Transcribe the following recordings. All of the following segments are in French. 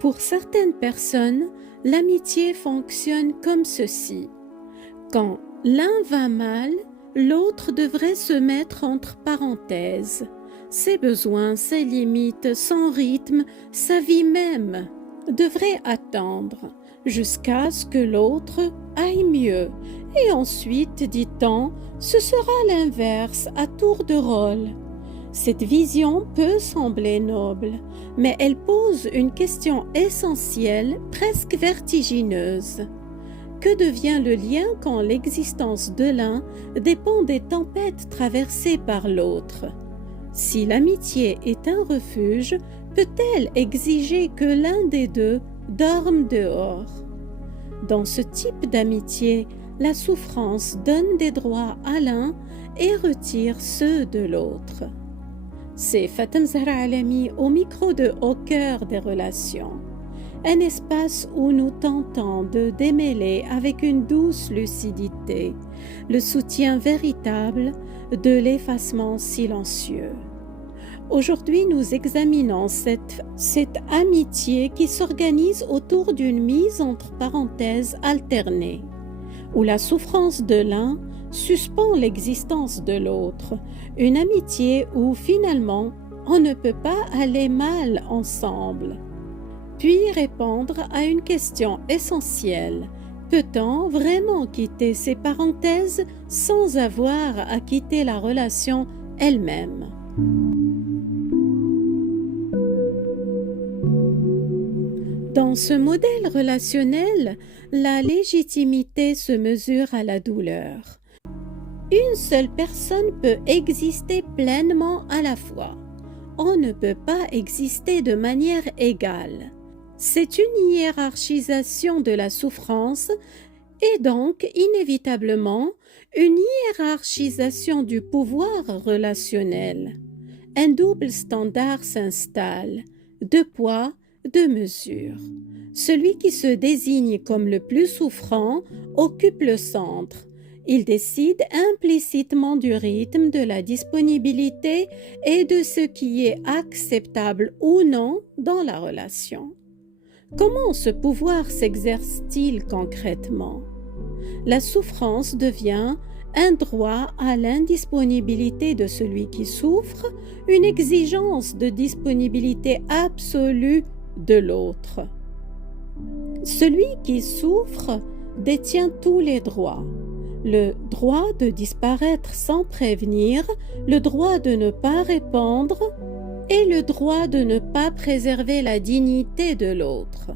Pour certaines personnes, l'amitié fonctionne comme ceci. Quand l'un va mal, l'autre devrait se mettre entre parenthèses. Ses besoins, ses limites, son rythme, sa vie même devraient attendre jusqu'à ce que l'autre aille mieux. Et ensuite, dit-on, ce sera l'inverse à tour de rôle. Cette vision peut sembler noble, mais elle pose une question essentielle, presque vertigineuse. Que devient le lien quand l'existence de l'un dépend des tempêtes traversées par l'autre? Si l'amitié est un refuge, peut-elle exiger que l'un des deux dorme dehors? Dans ce type d'amitié, la souffrance donne des droits à l'un et retire ceux de l'autre. C'est Fatem Zahra Alami au micro de Au cœur des relations, un espace où nous tentons de démêler avec une douce lucidité le soutien véritable de l'effacement silencieux. Aujourd'hui, nous examinons cette amitié qui s'organise autour d'une mise entre parenthèses alternée, où la souffrance de l'un suspend l'existence de l'autre, une amitié où finalement on ne peut pas aller mal ensemble. Puis répondre à une question essentielle: peut-on vraiment quitter ces parenthèses sans avoir à quitter la relation elle-même? Dans ce modèle relationnel, la légitimité se mesure à la douleur. Une seule personne peut exister pleinement à la fois. On ne peut pas exister de manière égale. C'est une hiérarchisation de la souffrance et donc inévitablement une hiérarchisation du pouvoir relationnel. Un double standard s'installe, deux poids, deux mesures. Celui qui se désigne comme le plus souffrant occupe le centre. Il décide implicitement du rythme, de la disponibilité et de ce qui est acceptable ou non dans la relation. Comment ce pouvoir s'exerce-t-il concrètement? La souffrance devient un droit à l'indisponibilité de celui qui souffre, une exigence de disponibilité absolue de l'autre. Celui qui souffre détient tous les droits. Le droit de disparaître sans prévenir, le droit de ne pas répondre et le droit de ne pas préserver la dignité de l'autre.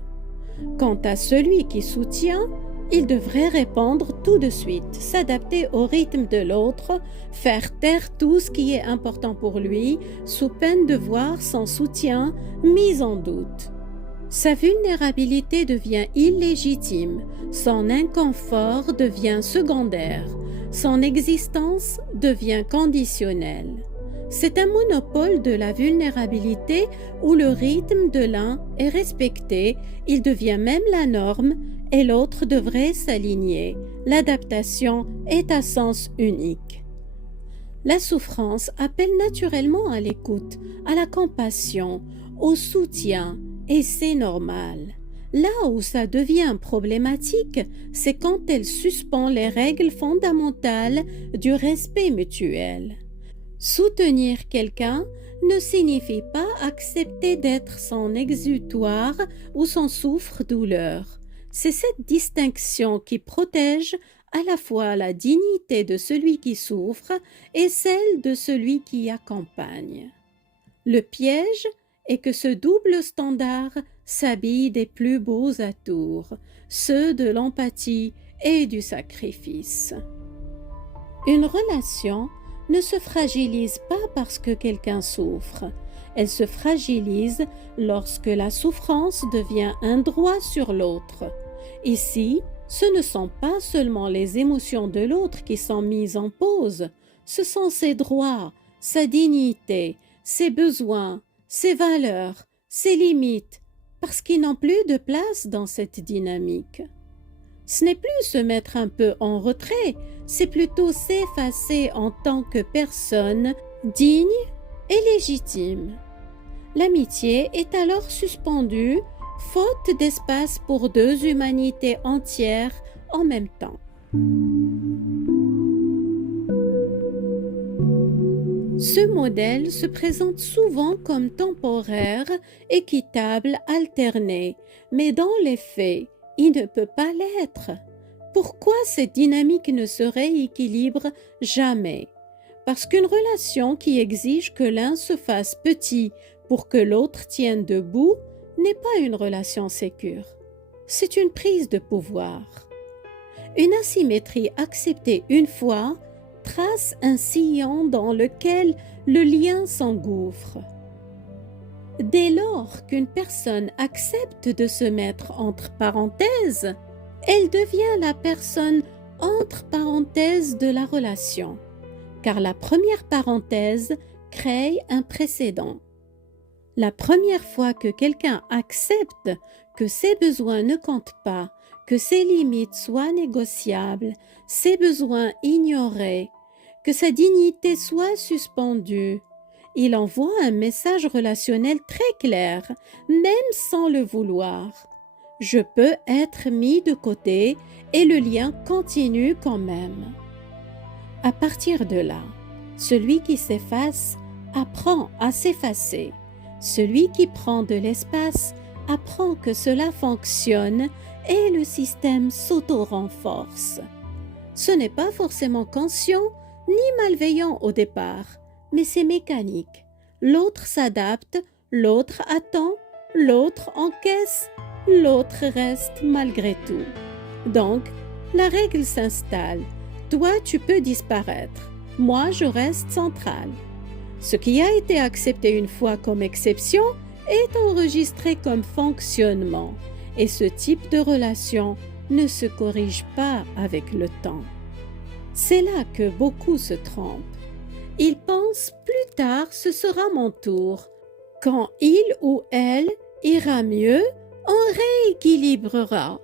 Quant à celui qui soutient, il devrait répondre tout de suite, s'adapter au rythme de l'autre, faire taire tout ce qui est important pour lui, sous peine de voir son soutien mis en doute. Sa vulnérabilité devient illégitime, son inconfort devient secondaire, son existence devient conditionnelle. C'est un monopole de la vulnérabilité où le rythme de l'un est respecté, il devient même la norme et l'autre devrait s'aligner. L'adaptation est à sens unique. La souffrance appelle naturellement à l'écoute, à la compassion, au soutien, et c'est normal. Là où ça devient problématique, c'est quand elle suspend les règles fondamentales du respect mutuel. Soutenir quelqu'un ne signifie pas accepter d'être son exutoire ou son souffre-douleur. C'est cette distinction qui protège à la fois la dignité de celui qui souffre et celle de celui qui accompagne. Le piège est que ce double standard s'habille des plus beaux atours, ceux de l'empathie et du sacrifice. Une relation ne se fragilise pas parce que quelqu'un souffre. Elle se fragilise lorsque la souffrance devient un droit sur l'autre. Ici, ce ne sont pas seulement les émotions de l'autre qui sont mises en pause, ce sont ses droits, sa dignité, ses besoins, ses valeurs, ses limites, parce qu'ils n'ont plus de place dans cette dynamique. Ce n'est plus se mettre un peu en retrait, c'est plutôt s'effacer en tant que personne digne et légitime. L'amitié est alors suspendue faute d'espace pour deux humanités entières en même temps. Ce modèle se présente souvent comme temporaire, équitable, alterné, mais dans les faits, il ne peut pas l'être. Pourquoi cette dynamique ne se rééquilibre jamais? Parce qu'une relation qui exige que l'un se fasse petit pour que l'autre tienne debout n'est pas une relation sécure. C'est une prise de pouvoir. Une asymétrie acceptée une fois trace un sillon dans lequel le lien s'engouffre. Dès lors qu'une personne accepte de se mettre entre parenthèses, elle devient la personne entre parenthèses de la relation, car la première parenthèse crée un précédent. La première fois que quelqu'un accepte que ses besoins ne comptent pas, que ses limites soient négociables, ses besoins ignorés, que sa dignité soit suspendue, il envoie un message relationnel très clair, même sans le vouloir. Je peux être mis de côté et le lien continue quand même. À partir de là, celui qui s'efface apprend à s'effacer. Celui qui prend de l'espace apprend que cela fonctionne et le système s'auto-renforce. Ce n'est pas forcément conscient ni malveillant au départ, mais c'est mécanique. L'autre s'adapte, l'autre attend, l'autre encaisse, l'autre reste malgré tout. Donc, la règle s'installe. Toi, tu peux disparaître. Moi, je reste central. Ce qui a été accepté une fois comme exception est enregistré comme fonctionnement. Et ce type de relation ne se corrige pas avec le temps. C'est là que beaucoup se trompent. Ils pensent plus tard ce sera mon tour. Quand il ou elle ira mieux, on rééquilibrera.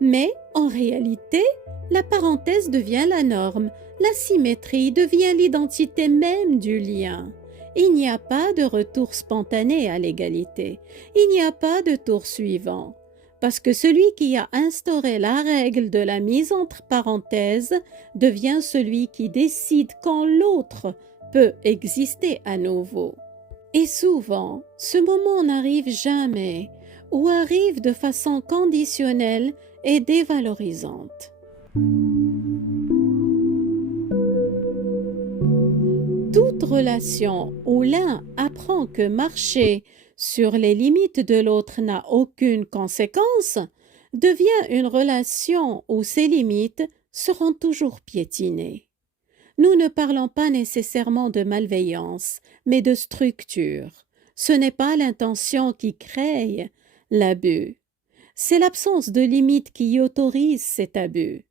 Mais en réalité, la parenthèse devient la norme, la symétrie devient l'identité même du lien. Il n'y a pas de retour spontané à l'égalité, il n'y a pas de tour suivant. Parce que celui qui a instauré la règle de la mise entre parenthèses devient celui qui décide quand l'autre peut exister à nouveau. Et souvent, ce moment n'arrive jamais ou arrive de façon conditionnelle et dévalorisante. Toute relation où l'un apprend que marcher sur les limites de l'autre n'a aucune conséquence devient une relation où ces limites seront toujours piétinées. Nous ne parlons pas nécessairement de malveillance, mais de structure. Ce n'est pas l'intention qui crée l'abus. C'est l'absence de limites qui autorise cet abus.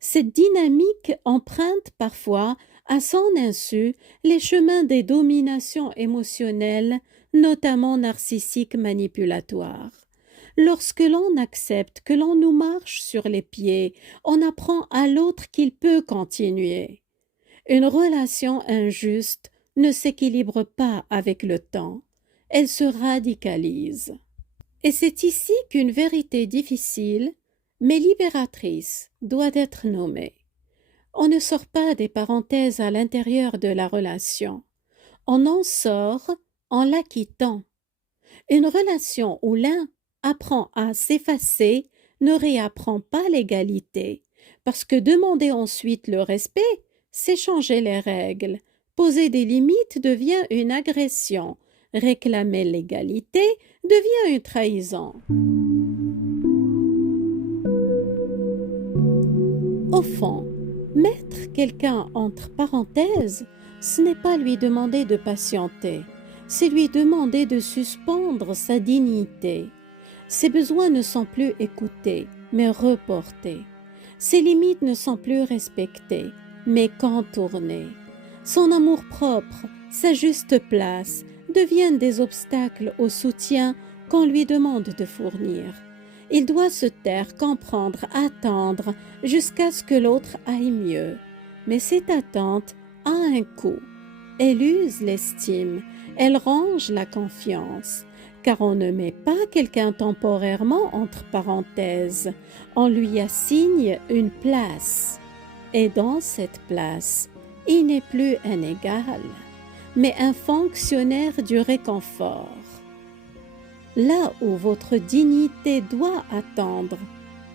Cette dynamique emprunte parfois, à son insu, les chemins des dominations émotionnelles, notamment narcissiques manipulatoires. Lorsque l'on accepte que l'on nous marche sur les pieds, on apprend à l'autre qu'il peut continuer. Une relation injuste ne s'équilibre pas avec le temps, elle se radicalise. Et c'est ici qu'une vérité difficile, mais libératrice, doit être nommée. On ne sort pas des parenthèses à l'intérieur de la relation, on en sort en la quittant. Une relation où l'un apprend à s'effacer ne réapprend pas l'égalité, parce que demander ensuite le respect, c'est changer les règles. Poser des limites devient une agression. Réclamer l'égalité devient une trahison. Au fond, mettre quelqu'un entre parenthèses, ce n'est pas lui demander de patienter, c'est lui demander de suspendre sa dignité. Ses besoins ne sont plus écoutés, mais reportés. Ses limites ne sont plus respectées, mais contournées. Son amour-propre, sa juste place, deviennent des obstacles au soutien qu'on lui demande de fournir. Il doit se taire, comprendre, attendre, jusqu'à ce que l'autre aille mieux. Mais cette attente a un coût. Elle use l'estime, elle ronge la confiance, car on ne met pas quelqu'un temporairement entre parenthèses, on lui assigne une place. Et dans cette place, il n'est plus un égal, mais un fonctionnaire du réconfort. Là où votre dignité doit attendre,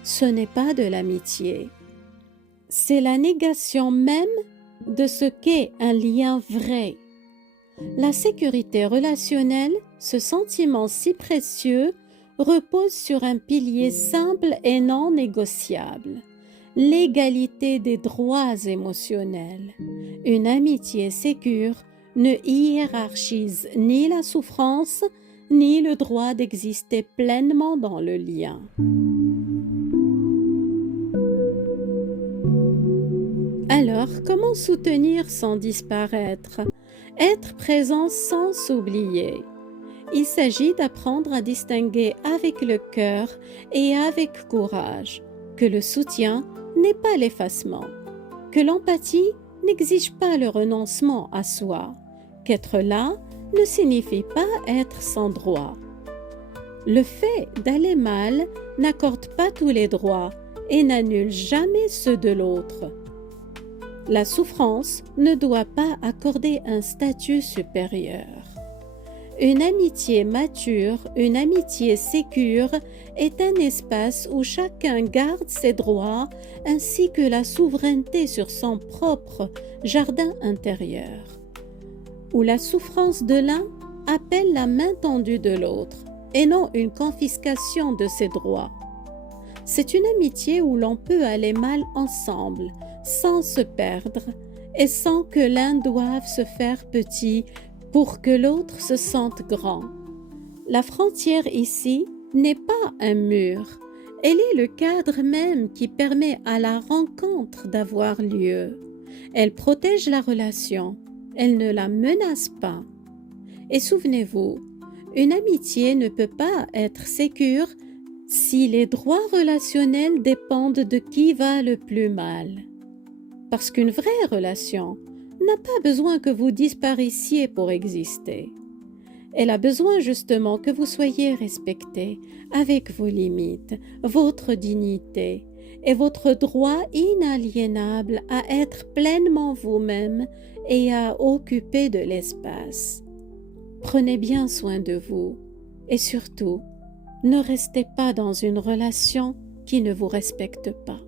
ce n'est pas de l'amitié. C'est la négation même de ce qu'est un lien vrai. La sécurité relationnelle, ce sentiment si précieux, repose sur un pilier simple et non négociable: l'égalité des droits émotionnels. Une amitié sécure ne hiérarchise ni la souffrance, ni le droit d'exister pleinement dans le lien. Alors, comment soutenir sans disparaître? Être présent sans s'oublier. Il s'agit d'apprendre à distinguer avec le cœur et avec courage que le soutien n'est pas l'effacement, que l'empathie n'exige pas le renoncement à soi, qu'être là ne signifie pas être sans droit. Le fait d'aller mal n'accorde pas tous les droits et n'annule jamais ceux de l'autre. La souffrance ne doit pas accorder un statut supérieur. Une amitié mature, une amitié sécure est un espace où chacun garde ses droits ainsi que la souveraineté sur son propre jardin intérieur, où la souffrance de l'un appelle la main tendue de l'autre et non une confiscation de ses droits. C'est une amitié où l'on peut aller mal ensemble, sans se perdre et sans que l'un doive se faire petit pour que l'autre se sente grand. La frontière ici n'est pas un mur, elle est le cadre même qui permet à la rencontre d'avoir lieu. Elle protège la relation, elle ne la menace pas. Et souvenez-vous, une amitié ne peut pas être sécure si les droits relationnels dépendent de qui va le plus mal. Parce qu'une vraie relation n'a pas besoin que vous disparaissiez pour exister. Elle a besoin justement que vous soyez respecté avec vos limites, votre dignité et votre droit inaliénable à être pleinement vous-même et à occuper de l'espace. Prenez bien soin de vous et surtout, ne restez pas dans une relation qui ne vous respecte pas.